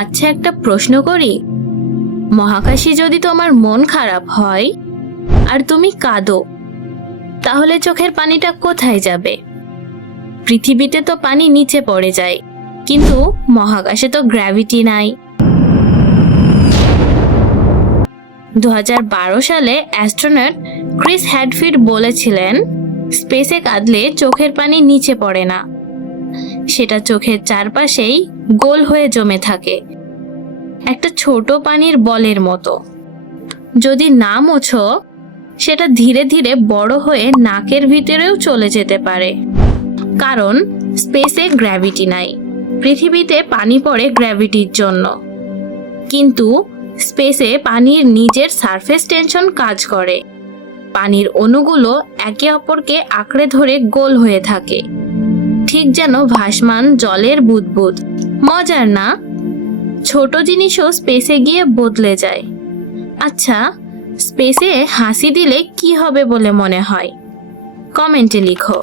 আচ্ছা, একটা প্রশ্ন করি, মহাকাশে যদি তোমার মন খারাপ হয় আর তুমি কাঁদো, তাহলে চোখের পানিটা কোথায় যাবে? পৃথিবীতে তো পানি নিচে পড়ে যায়, কিন্তু মহাকাশে তো গ্র্যাভিটি নাই। 2012 সালে অ্যাস্ট্রোনট ক্রিস হ্যাডফিল্ড বলেছিলেন, স্পেসে কাঁদলে চোখের পানি নিচে পড়ে না, সেটা চোখের চারপাশেই গোল হয়ে জমে থাকে, একটা ছোট পানির বলের মতো। যদি না মোছো, সেটা ধীরে ধীরে বড় হয়ে নাকের ভিতরেও চলে যেতে পারে, কারণ স্পেসে গ্র্যাভিটি নাই। পৃথিবীতে পানি পড়ে গ্র্যাভিটির জন্য, কিন্তু স্পেসে পানির নিজের সারফেস টেনশন কাজ করে। পানির অণুগুলো একে অপরকে আঁকড়ে ধরে গোল হয়ে থাকে, ঠিক যেন ভাসমান জলের বুদবুদ। মজার না? ছোট জিনিসও স্পেসে গিয়ে বদলে যায়। আচ্ছা, স্পেসে হাসি দিলে কি হবে বলে মনে হয়? কমেন্টে লিখো।